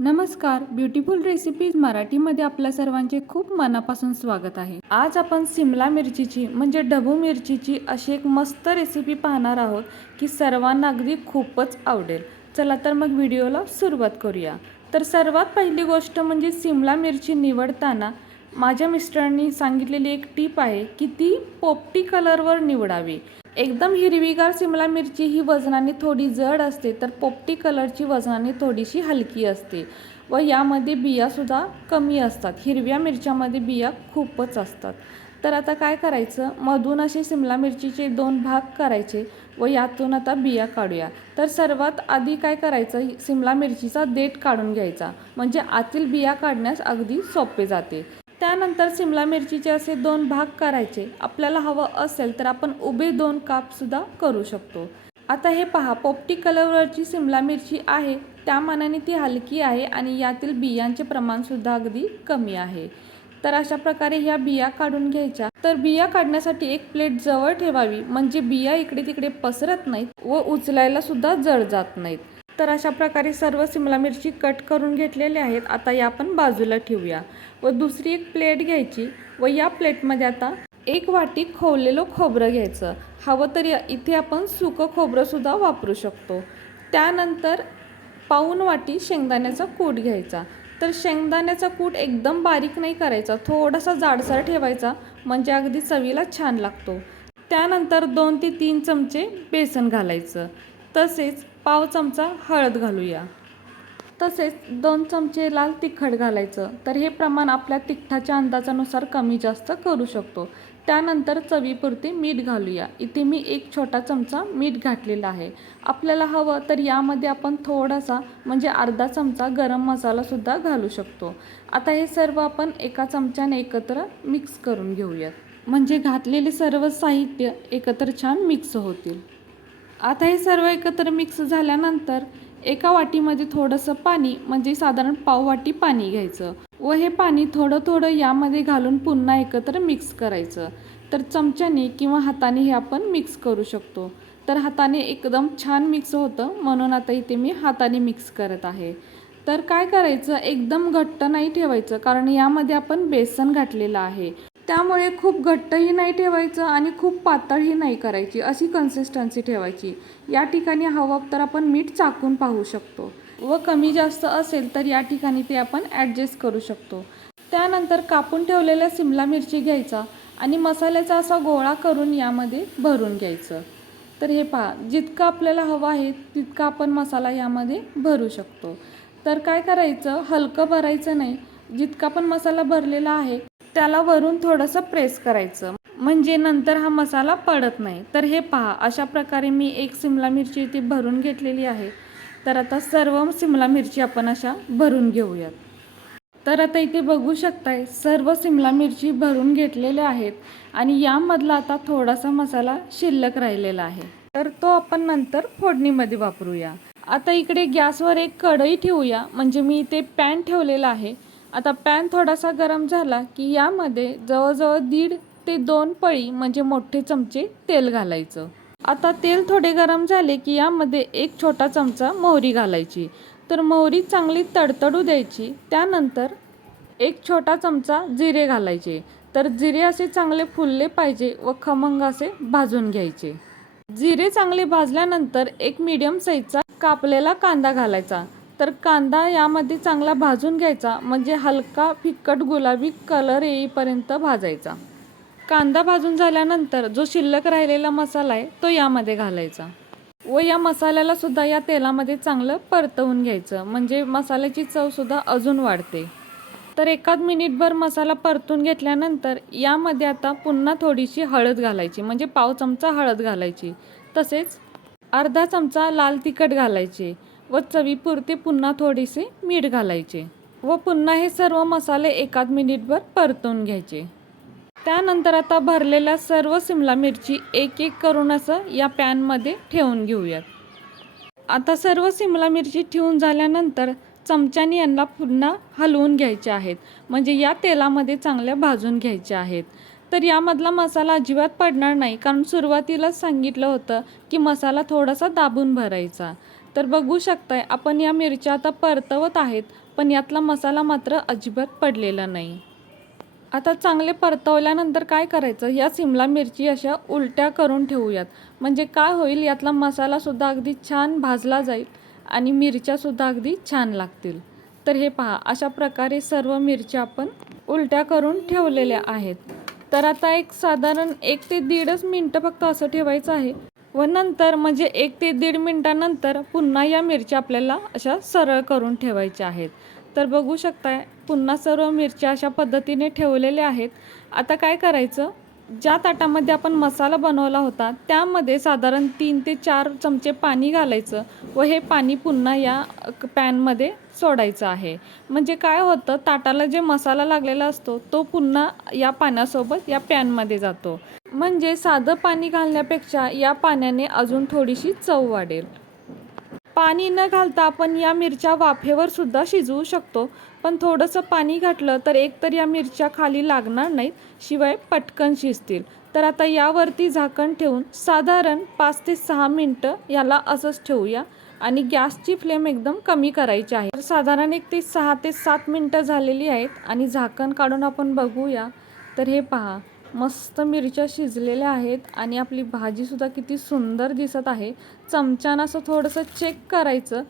नमस्कार beautiful recipes मराठीमध्ये आपल्या सर्वांचे खूप मनापासून स्वागत आहे. आज आपण सिमला मिरचीची म्हणजे ढबू मिरचीची अशी एक मस्त रेसिपी पाहणार आहोत की सर्वांना अगदी खूपच आवडेल. चला तर मग व्हिडिओला सुरुवात करूया. तर सर्वात पहिली गोष्ट म्हणजे सिमला मिरची निवडताना माझ्या मिस्टरांनी सांगितलेली एक टीप आहे की ती पोपटी कलरवर निवडावी. एकदम हिरवीगार सिमला मिरची ही वजनाने थोडी जड असते तर पोपटी कलरची वजनाने थोडीशी हलकी असते व यामध्ये बियासुद्धा कमी असतात. हिरव्या मिरच्यामध्ये बिया खूपच असतात. तर आता काय करायचं? मधून असे सिमला मिरचीचे दोन भाग करायचे व यातून आता बिया काढूया. तर सर्वात आधी काय करायचं? सिमला मिरचीचा देठ काढून घ्यायचा. म्हणजे आतील बिया काढण्यास अगदी सोपे जाते. त्यानंतर सिमला मिरचीचे असे दोन भाग करायचे. आपल्याला हवं असेल तर आपण उभे दोन कापसुद्धा करू शकतो. आता हे पहा पोपटी कलरवरची सिमला मिरची आहे त्या मानाने ती हलकी आहे आणि यातील बियांचे प्रमाणसुद्धा अगदी कमी आहे. तर अशा प्रकारे ह्या बिया काढून घ्यायच्या. तर बिया काढण्यासाठी एक प्लेट जवळ ठेवावी म्हणजे बिया इकडे तिकडे पसरत नाहीत व उचलायला सुद्धा जड जात नाहीत. तर अशा प्रकारे सर्व सिमला मिरची कट करून घेतलेले आहेत. आता या आपण बाजूला ठेवूया. व दुसरी एक प्लेट घ्यायची. व या प्लेटमध्ये आता एक वाटी खोवलेलं खोबरं घ्यायचं. हवं तर इथे आपण सुकं खोबरंसुद्धा वापरू शकतो. त्यानंतर पाऊन वाटी शेंगदाण्याचा कूट घ्यायचा. तर शेंगदाण्याचा कूट एकदम बारीक नाही करायचा. थोडासा जाडसर ठेवायचा. म्हणजे अगदी चवीला छान लागतो. त्यानंतर दोन ते तीन चमचे बेसन घालायचं. तसेच पाव चमचा हळद घालूया. तसेच दोन चमचे लाल तिखट घालायचं. तर हे प्रमाण आपल्या तिखटाच्या अंदाजानुसार कमी जास्त करू शकतो. त्यानंतर चवीपुरते मीठ घालूया. इथे मी एक छोटा चमचा मीठ घातलेला आहे. आपल्याला हवं तर यामध्ये आपण थोडासा म्हणजे अर्धा चमचा गरम मसालासुद्धा घालू शकतो. आता हे सर्व आपण एका चमच्याने एकत्र मिक्स करून घेऊयात. म्हणजे घातलेले सर्व साहित्य एकत्र छान मिक्स होतील. आता हे सर्व एकत्र मिक्स झाल्यानंतर एका वाटीमध्ये थोडंसं पाणी म्हणजे साधारण पाव वाटी पाणी घ्यायचं व हे पाणी थोडं थोडं यामध्ये घालून पुन्हा एकत्र मिक्स करायचं. तर चमच्याने किंवा हाताने हे आपण मिक्स करू शकतो. तर हाताने एकदम छान मिक्स होतं म्हणून आता इथे मी हाताने मिक्स करत आहे. तर काय करायचं? एकदम घट्ट नाही ठेवायचं कारण यामध्ये आपण बेसन घातलेलं आहे. त्यामुळे खूप घट्टही नाही ठेवायचं आणि खूप पातळही नाही करायची अशी कन्सिस्टन्सी ठेवायची. या ठिकाणी हवं तर आपण मीठ चाकून पाहू शकतो. व कमी जास्त असेल तर या ठिकाणी ते आपण ॲडजस्ट करू शकतो. त्यानंतर कापून ठेवलेल्या सिमला मिरची घ्यायचा आणि मसाल्याचा असा गोळा करून यामध्ये भरून घ्यायचं. तर हे पहा जितकं आपल्याला हवं आहे तितका आपण मसाला यामध्ये भरू शकतो. तर काय करायचं हलकं भरायचं नाही. जितका पण मसाला भरलेला आहे त्याला वरून थोडंसं प्रेस करायचं. म्हणजे नंतर हा मसाला पडत नाही. तर हे पहा अशा प्रकारे मी एक सिमला मिरची इथे भरून घेतलेली आहे. तर आता सर्व सिमला मिरची आपण अशा भरून घेऊयात. तर आता इथे बघू शकताय सर्व सिमला मिरची भरून घेतलेल्या आहेत आणि यामधला आता थोडासा मसाला शिल्लक राहिलेला आहे. तर तो आपण नंतर फोडणीमध्ये वापरूया. आता इकडे गॅसवर एक कढई ठेवूया. म्हणजे मी इथे पॅन ठेवलेला आहे. आता पॅन थोडासा गरम झाला की यामध्ये जवळजवळ दीड ते दोन पळी म्हणजे मोठे चमचे तेल घालायचं. आता तेल थोडे गरम झाले की यामध्ये एक छोटा चमचा मोहरी घालायची. तर मोहरी चांगली तडतडू द्यायची. त्यानंतर एक छोटा चमचा जिरे घालायचे. तर जिरे असे चांगले फुलले पाहिजे व खमंग असे भाजून घ्यायचे. जिरे चांगले भाजल्यानंतर एक मीडियम साईजचा कापलेला कांदा घालायचा. तर कांदा यामध्ये चांगला भाजून घ्यायचा म्हणजे हलका फिक्कट गुलाबी कलर येईपर्यंत भाजायचा. कांदा भाजून झाल्यानंतर जो शिल्लक राहिलेला मसाला आहे तो यामध्ये घालायचा. व या मसाल्याला सुद्धा या तेलामध्ये चांगलं परतवून घ्यायचं म्हणजे मसाल्याची चव सुद्धा अजून वाढते. तर एकाद मिनिटभर मसाला परतून घेतल्यानंतर यामध्ये आता पुन्हा थोडीशी हळद घालायची म्हणजे पाव चमचा हळद घालायची. तसेच अर्धा चमचा लाल तिखट घालायचे. व चवीपुरते पुन्हा थोडेसे मीठ घालायचे व पुन्हा हे सर्व मसाले एकाद मिनिटभर परतून घ्यायचे. त्यानंतर आता भरलेल्या सर्व सिमला मिरची एक एक करून असं या पॅनमध्ये ठेवून घेऊयात. आता सर्व सिमला मिरची ठेवून झाल्यानंतर चमच्याने यांना पुन्हा हलवून घ्यायचे आहेत. म्हणजे या तेलामध्ये चांगल्या भाजून घ्यायच्या आहेत. तर यामधला मसाला अजिबात पडणार नाही कारण सुरुवातीलाच सांगितलं होतं की मसाला थोडासा दाबून भरायचा. तर बघू शकताय आपण या मिरच्या आता परतवत आहेत पण यातला मसाला मात्र अजिबात पडलेला नाही. आता चांगले परतवल्यानंतर काय करायचं? या सिमला मिरची अशा उलट्या करून ठेवूयात. म्हणजे काय होईल? यातला मसालासुद्धा अगदी छान भाजला जाईल आणि मिरच्यासुद्धा अगदी छान लागतील. तर हे पहा अशा प्रकारे सर्व मिरच्या आपण उलट्या करून ठेवलेल्या आहेत. तर आता एक साधारण एक ते दीडच मिनटं फक्त असं ठेवायचं आहे. व नंतर म्हणजे एक ते दीड मिनटानंतर पुन्हा या मिरच्या आपल्याला अशा सरळ करून ठेवायच्या आहेत. तर बघू शकताय पुन्हा सर्व मिरच्या अशा पद्धतीने ठेवलेल्या आहेत. आता काय करायचं? ज्या ताटामध्ये आपण मसाला बनवला होता त्यामध्ये साधारण तीन ते चार चमचे पाणी घालायचं व हे पाणी पुन्हा या पॅनमध्ये सोडायचं आहे. म्हणजे काय होतं ताटाला जे मसाला लागलेला असतो तो पुन्हा या पाण्यासोबत या पॅनमध्ये जातो. म्हणजे साधं पाणी घालण्यापेक्षा या पाण्याने अजून थोडीशी चव वाढेल. पाणी न घालता आपण या मिरच्या वाफेवर सुद्धा शिजवू शकतो. पण थोडंसं पाणी घातलं तर एकतर या मिरच्या खाली लागणार नाहीत शिवाय पटकन शिजतील. तर आता यावरती झाकण ठेवून साधारण पाच ते सहा मिनटं याला असंच ठेवूया आणि गॅसची फ्लेम एकदम कमी करायची आहे. तर साधारण एक ते सहा ते सात मिनटं झालेली आहेत आणि झाकण काढून आपण बघूया. तर हे पहा. मस्त मिरच्या शिजलेल्या आहेत आणि आपली भाजीसुद्धा किती सुंदर दिसत आहे. चमच्यानं असं थोडंसं चेक करायचं.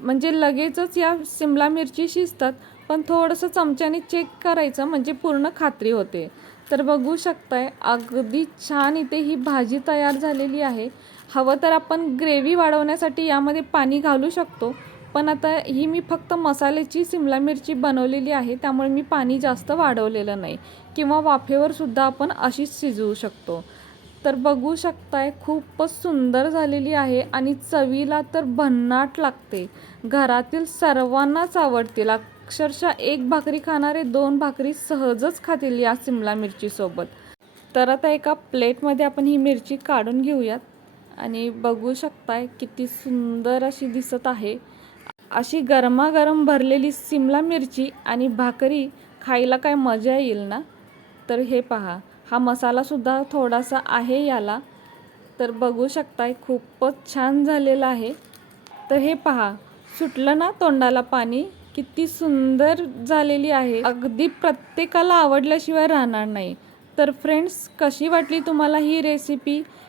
म्हणजे लगेचच या सिमला मिरची शिजतात पण थोडंसं चमच्याने चेक करायचं म्हणजे पूर्ण खात्री होते. तर बघू शकताय अगदी छान इथे ही भाजी तयार झालेली आहे. हवं तर आपण ग्रेव्ही वाढवण्यासाठी यामध्ये पाणी घालू शकतो. पण आता ही मी फक्त मसाल्याची सिमला मिरची बनवलेली आहे त्यामुळे मी पाणी जास्त वाढवलेलं नाही. किंवा वाफेवरसुद्धा आपण अशीच शिजवू शकतो. तर बघू शकताय खूपच सुंदर झालेली आहे आणि चवीला तर भन्नाट लागते. घरातील सर्वांनाच आवडतील. अक्षरशः एक भाकरी खाणारे दोन भाकरी सहजच खातील या सिमला मिरचीसोबत तर आता एका प्लेटमध्ये आपण ही मिरची काढून घेऊयात. आणि बघू शकताय किती सुंदर अशी दिसत आहे. अशी गरमागरम भरलेली सिमला मिरची आणि भाकरी खायला काय मजा येईल ना? तर हे पहा हा मसालासुद्धा थोडासा आहे याला. तर बघू शकताय खूपच छान झालेला आहे. तर हे पहा सुटलं ना तोंडाला पाणी? किती सुंदर झालेली आहे. अगदी प्रत्येकाला आवडल्याशिवाय राहणार नाही. तर फ्रेंड्स कशी वाटली तुम्हाला ही रेसिपी